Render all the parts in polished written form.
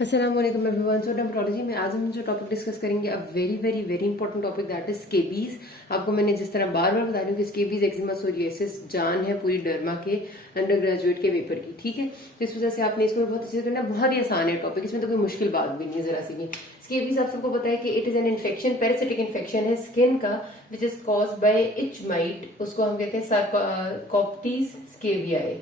अस्सलाम वालेकुम एवरीवन। सो डर्मेटोलॉजी में आज हम जो टॉपिक डिस्कस करेंगे a very very very important topic that is scabies. आपको मैंने जिस तरह बार बार बता रही हूँ कि स्केबीज एक्जिमा सोरियासिस जान है पूरी डर्मा के अंडर ग्रेजुएट के पेपर की, ठीक है। तो इस वजह से आपने इसको बहुत अच्छे से करना, बहुत ही आसान है टॉपिक, इसमें तो कोई मुश्किल बात भी नहीं है जरा सी भी। स्केबीज आप सबको पता है कि it is an infection, parasitic infection है स्किन का which is caused by itch might. उसको हम कहते हैं सार्कोप्टीज स्केबियाई,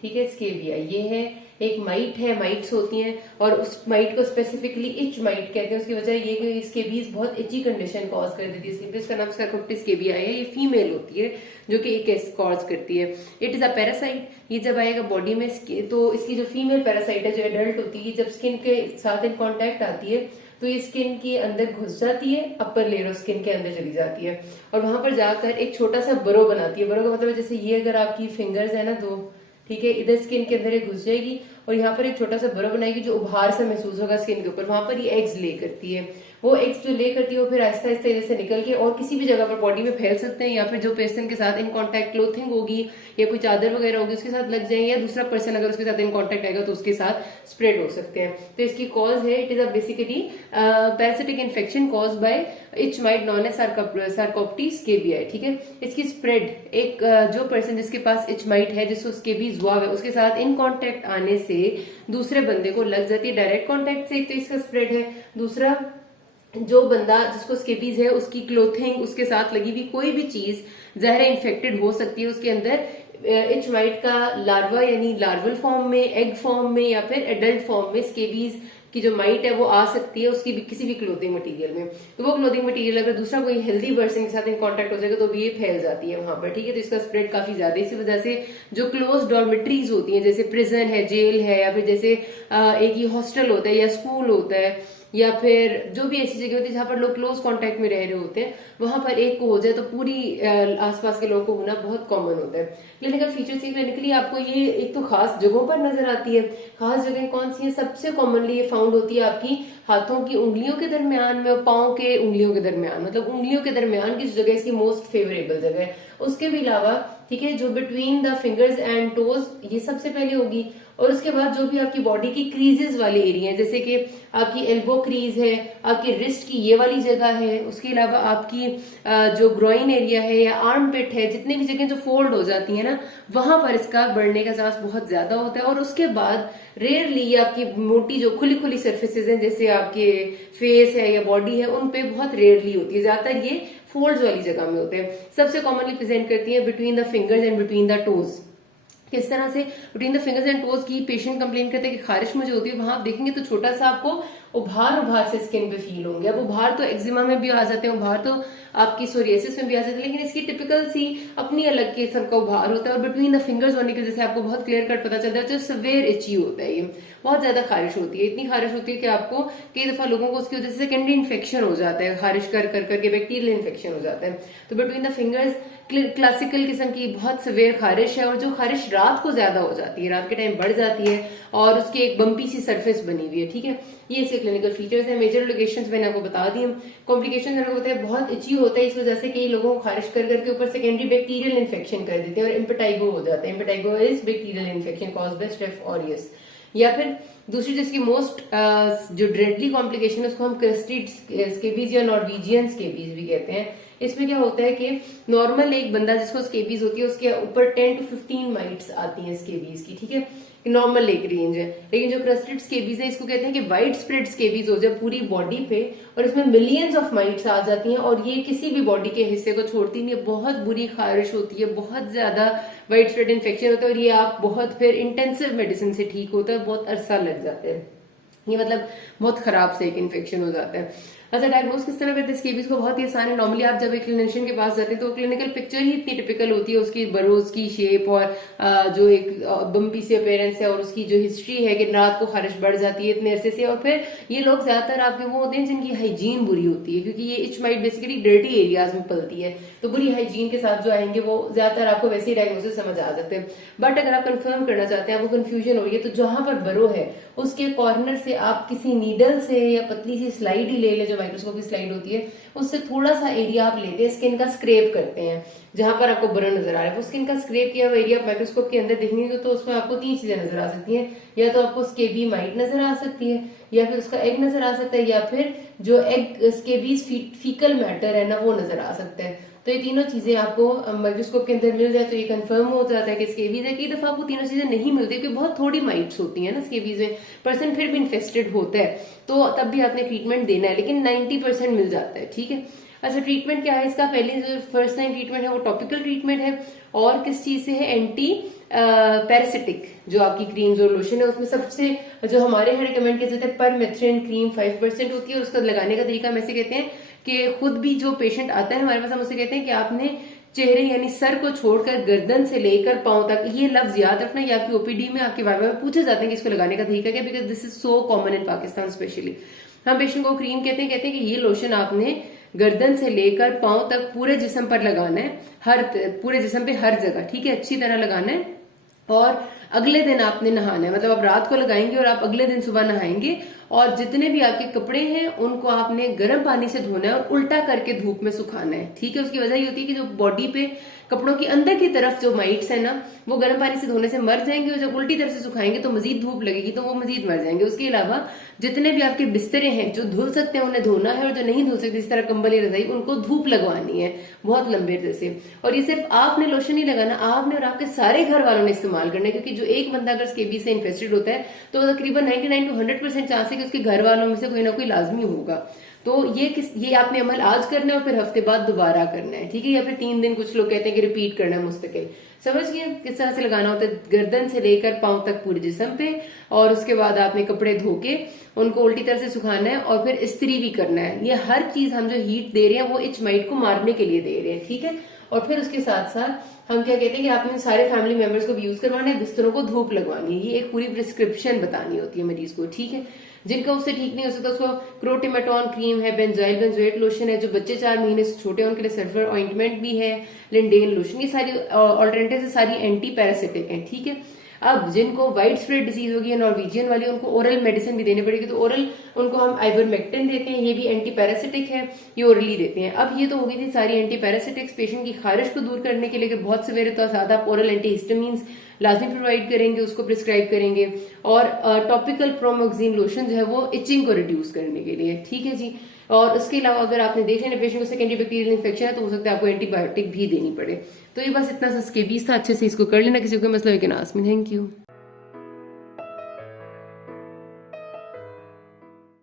ठीक है। स्केबिया ये है, एक माइट है, माइट्स होती हैं और उस माइट को स्पेसिफिकली इच माइट कहते हैं। उसकी वजह ये कि स्केबीज बहुत इची कंडीशन कॉज कर देती है। इसका नाम सार्कोप्टिस स्केबिया है। ये फीमेल होती है जो कि एक कॉज करती है। It is a parasite. ये जब आएगा बॉडी में तो इसकी जो फीमेल पैरासाइट है जो एडल्ट होती है, जब स्किन के साथ इन कॉन्टेक्ट आती है तो ये स्किन के अंदर घुस जाती है, अपर लेयर ऑफ स्किन के अंदर चली जाती है और वहां पर जाकर एक छोटा सा बरो बनाती है। बरो का मतलब जैसे ये अगर आपकी फिंगर्स है ना दो, ठीक है, इधर स्किन के अंदर ये घुस जाएगी और यहाँ पर एक छोटा सा बरो बनाएगी जो उभार सा महसूस होगा स्किन के ऊपर। वहां पर ये एग्स ले करती है। वो एग्स जो ले करती है वो फिर आहिस्ता आहिस्ता इधर से निकल के और किसी भी जगह पर बॉडी में फैल सकते हैं, या फिर जो पर्सन के साथ इन कॉन्टेक्ट क्लोथिंग होगी या कोई चादर वगैरह होगी उसके साथ लग जाएंगे, या दूसरा पर्सन अगर उसके साथ इन कॉन्टेक्ट आएगा तो उसके साथ स्प्रेड हो सकते हैं। तो इसकी कॉज है, it is a basically parasitic infection cause by itch mite known as Sarcoptes scabiei, ठीक है। इसकी स्प्रेड एक जो पर्सन जिसके पास इच माइट है, जिसको स्केबीज हुआ है, उसके साथ इन कॉन्टेक्ट आने से दूसरे बंदे को लग जाती है। डायरेक्ट कॉन्टेक्ट से एक तो इसका स्प्रेड है, दूसरा जो बंदा जिसको स्केबीज है उसकी क्लोथिंग, उसके साथ लगी हुई कोई भी चीज जहर इन्फेक्टेड हो सकती है। उसके अंदर इच माइट का लार्वा यानी लार्वल फॉर्म में, एग फॉर्म में या फिर एडल्ट फॉर्म में स्केबीज की जो माइट है वो आ सकती है उसकी भी किसी भी क्लोथिंग मटेरियल में। तो वो क्लोथिंग मटेरियल अगर दूसरा कोई हेल्दी पर्सन के साथ इन कांटेक्ट हो जाएगा तो भी ये फैल जाती है वहां पर, ठीक है। तो इसका स्प्रेड काफी ज्यादा है। इसी वजह से जो क्लोज डॉर्मेट्रीज होती हैं, जैसे प्रिजन है, जेल है, या फिर जैसे एक ही हॉस्टल होता है या स्कूल होता है, या फिर जो भी ऐसी जगह होती है जहां पर लोग क्लोज कांटेक्ट में रह रहे होते हैं, वहां पर एक को हो जाए तो पूरी आसपास के लोगों को होना बहुत कॉमन होता है। क्लिनिकल फीचर्स ये क्लिनिकली आपको ये एक तो खास जगहों पर नजर आती है। खास जगह कौन सी है? सबसे कॉमनली ये फाउंड होती है आपकी हाथों की उंगलियों के दरमियान में और पाओ के उंगलियों के दरमियान, मतलब उंगलियों के दरमियान की जगह इसकी मोस्ट फेवरेबल जगह है। उसके भी अलावा, ठीक है, जो between the fingers and toes ये सबसे पहले होगी, और उसके बाद जो भी आपकी बॉडी की क्रीजेस वाले एरिया है, जैसे कि आपकी एल्बो क्रीज है, आपकी रिस्ट की ये वाली जगह है, उसके अलावा आपकी जो ग्रोइन एरिया है या आर्म पिट है, जितने भी जगह जो फोल्ड हो जाती है ना, वहां पर इसका बढ़ने का चांस बहुत ज्यादा होता है। और उसके बाद रेयरली आपकी मोटी जो खुली खुली सर्फेसेज हैं जैसे आपके फेस है या बॉडी है, उन पे बहुत रेयरली होती है। ज्यादातर ये फोल्ड्स वाली जगह में होते हैं। सबसे कॉमनली प्रेजेंट करती है between the fingers and between the toes. किस तरह से? Between the fingers and toes की पेशेंट कंप्लेन करते हैं कि खारिश मुझे होती है। वहां आप देखेंगे तो छोटा सा आपको उभार उभार से स्किन पे फील होंगे। अब उभार तो एक्जिमा में भी आ जाते हैं, उभार तो आपकी सोरियासिस में भी आ जाते हैं, लेकिन इसकी टिपिकल सी अपनी अलग किस्म का उभार होता है। और बिटवीन द फिंगर्स होने की वजह से आपको बहुत क्लियर कट पता चलता है, तो सवेयर इची होता है। ये बहुत ज्यादा खारिश होती है, इतनी खारिश होती है कि आपको कई दफा लोगों को उसकी वजह से सेकेंडरी इन्फेक्शन हो जाता है, खारिश कर कर करके बैक्टीरियल इन्फेक्शन हो जाता है। तो बिटवीन द फिंगर्स क्लासिकल किस्म की बहुत सवेयर खारिश है, और जो खारिश रात को ज्यादा हो जाती है, रात के टाइम बढ़ जाती है और उसकी एक बम्पी सी सरफेस बनी हुई है, ठीक है। ये इसके क्लिनिकल फीचर्स है। मेजर लोकेशंस मैंने आपको बता दी। कॉम्प्लिकेशन मैंने आपको बताया, बहुत इची होता है, इस वजह से कई लोगों को खारिश कर करके ऊपर सेकेंडरी बैक्टीरियल इन्फेक्शन कर देते हैं और इम्पेटाइगो हो जाता है। Impetigo is bacterial infection caused by Staph aureus. या फिर दूसरी जिसकी मोस्ट जो डेडली कॉम्प्लिकेशन है उसको हम क्रेस्टेड स्केबीज या नॉर्वेजियन स्केबीज भी कहते हैं। इसमें क्या होता है कि नॉर्मल एक बंदा जिसको स्केबीज होती है उसके ऊपर 10 to 15 माइट्स आती हैं स्केबीज की, ठीक है। नॉर्मल एक रेंज है। लेकिन जो क्रेस्टेड स्केबीज है इसको कहते हैं कि वाइड स्प्रेड स्केबीज हो जाए पूरी बॉडी पे, और इसमें मिलियंस ऑफ माइट्स आ जाती हैं और ये किसी भी बॉडी के हिस्से को छोड़ती नहीं है। बहुत बुरी खारिश होती है, बहुत ज्यादा वाइड स्प्रेड इन्फेक्शन होता है, और ये आप बहुत फिर इंटेंसिव मेडिसिन से ठीक होता है, बहुत अरसा लग जाता है। ये मतलब बहुत खराब से एक इन्फेक्शन हो जाता है। अच्छा, डायग्नोस किस तरह करते हैं स्केबीज को? बहुत ही आसान है। नॉर्मली आप जब एक क्लिनिशियन के पास जाते हैं तो क्लिनिकल पिक्चर ही इतनी टिपिकल होती है, उसकी बरोज की शेप और जो एक बम्पी से अपीयरेंस है और उसकी जो हिस्ट्री है कि रात को खारिश बढ़ जाती है इतने अरसे से। और फिर ये लोग ज्यादातर आपके वो होते हैं जिनकी हाइजीन बुरी होती है, क्योंकि ये etch might basically dirty areas में पलती है, तो बुरी हाइजीन के साथ जो आएंगे वो ज्यादातर आपको वैसे ही डायग्नोसिस समझ आ जाते हैं। बट अगर आप कंफर्म करना चाहते हैं, आपको कंफ्यूजन हो रही है, तो जहां पर बरो है उसके कॉर्नर से आप किसी नीडल से या पतली सी स्लाइड ही ले लें जो माइक्रोस्कोप की स्लाइड होती है, उससे थोड़ा सा एरिया आप लेते हैं, स्किन का स्क्रेप करते हैं, जहां पर आपको बर्न नजर आ रहा है वो स्किन का स्क्रेप किया हुआ एरिया माइक्रोस्कोप के अंदर देखने तो उसमें आपको 3 चीजें नजर आ सकती हैं। या तो आपको स्केबी माइट नजर आ सकती है, या फिर उसका एग नजर आ सकता है, या फिर जो एग स्केबीज फीकल मैटर है ना वो नजर आ सकता है। तो ये तीनों चीजें आपको माइक्रोस्कोप के अंदर मिल जाए तो ये कंफर्म हो जाता है कि स्केबीज है। कई दफा आपको तीनों चीजें नहीं मिलती क्योंकि बहुत थोड़ी माइट्स होती है ना स्केबीज में, पर्सन फिर भी इन्फेस्टेड होता है, तो तब भी आपने ट्रीटमेंट देना है, लेकिन 90% मिल जाता है। ठीक है, अच्छा ट्रीटमेंट क्या है इसका? पहले जो फर्स्ट टाइम ट्रीटमेंट है वो टॉपिकल ट्रीटमेंट है, और किस चीज से है? एंटी पैरासिटिक जो आपकी क्रीम्स और लोशन है उसमें सबसे जो हमारे यहाँ रिकमेंड किया जाता है परमेथ्रिन क्रीम 5% होती है। उसका लगाने का तरीका हम ऐसे कहते हैं कि खुद भी जो पेशेंट आता है हमारे पास, हम उसे कहते हैं कि आपने चेहरे यानी सर को छोड़कर गर्दन से लेकर पांव तक, ये लफ्ज याद रखना, ये आपकी ओपीडी में आपके बारे में पूछे जाते हैं कि इसको लगाने का तरीका क्या, because this is so common in Pakistan specially. हम पेशेंट को क्रीम कहते हैं कि ये लोशन आपने गर्दन से लेकर पांव तक पूरे जिस्म पर लगाना है, हर पूरे जिस्म पे हर जगह, ठीक है, अच्छी तरह लगाना है। और अगले दिन आपने नहाना है, मतलब आप रात को लगाएंगे और आप अगले दिन सुबह नहाएंगे, और जितने भी आपके कपड़े हैं उनको आपने गर्म पानी से धोना है और उल्टा करके धूप में सुखाना है। ठीक है, उसकी वजह ये होती है कि जो बॉडी पे कपड़ों की अंदर की तरफ जो माइट्स है ना वो गर्म पानी से धोने से मर जाएंगे, और जब उल्टी तरफ से सुखाएंगे तो मजीद धूप लगेगी तो वो मजीद मर जाएंगे। उसके अलावा जितने भी आपके बिस्तरे हैं जो धुल सकते हैं उन्हें धोना है, और जो नहीं धुल सकते इस तरह कंबल या रजाई उनको धूप लगवानी है बहुत लंबे देर से। और ये सिर्फ आपने लोशन नहीं लगाना, आपने और आपके सारे घर वालों ने इस्तेमाल करना है, क्योंकि जो एक बंदा अगर स्केबीज से इन्फेस्टेड होता है तो तकरीबन 99 to 100% चांस है कि उसके घर वालों में से कोई ना कोई लाजमी होगा। तो ये आपने अमल आज करना है और फिर हफ्ते बाद दोबारा करना है। ठीक है, या फिर 3 दिन, कुछ लोग कहते हैं कि रिपीट करना है मुस्तकिल। समझ गए किस तरह से लगाना होता है? गर्दन से लेकर पांव तक पूरे जिस्म पे, और उसके बाद आपने कपड़े धो के उनको उल्टी तरह से सुखाना है, और फिर इस्त्री भी करना है। ये हर चीज हम जो हीट दे रहे हैं वो इच माइट को मारने के लिए दे रहे हैं। ठीक है, और फिर उसके साथ साथ हम क्या कहते हैं कि आपने सारे फैमिली मेंबर्स को भी यूज करवाना है, बिस्तरों को धूप लगवानी है। ये एक पूरी प्रिस्क्रिप्शन बतानी होती है मरीज को। ठीक है, जिनका उससे ठीक नहीं हो सकता उसको क्रोटिमेटॉन क्रीम है, बेंजाइल बेंजोएट लोशन है, जो बच्चे 4 महीने से छोटे हैं उनके लिए सल्फर ऑइंटमेंट भी है, लिंडेन लोशन, ये सारी ऑल्टरनेटिव सारी एंटी पैरासिटिक है। ठीक है, अब जिनको वाइड स्प्रेड डिजीज होगी नॉर्वेजियन वाली, उनको ओरल मेडिसिन भी देनी पड़ेगी, तो ओरल उनको हम आइवरमेक्टिन देते हैं, ये भी एंटी पैरासिटिक है, ये ओरली देते हैं। अब ये तो होगी थी सारी एंटी पैरासिटिक्स पेशेंट की खारिश को दूर करने के लिए कि बहुत सवेरे तो ज्यादा आप ओरल एंटी हिस्टामिन्स लाजमी प्रोवाइड करेंगे, उसको प्रिस्क्राइब करेंगे, और टॉपिकल प्रोमोक्सिन लोशन जो है वो इचिंग को रिड्यूस करने के लिए। ठीक है जी, और उसके अलावा अगर आपने देख लेना पेशेंट को सेकेंडरी बैक्टीरियल इन्फेक्शन है तो हो सकता है आपको एंटीबायोटिक भी देनी पड़े। तो ये बस इतना सा स्केबीज था, अच्छे से इसको कर लेना, किसी को मसला है कि नास में। Thank you.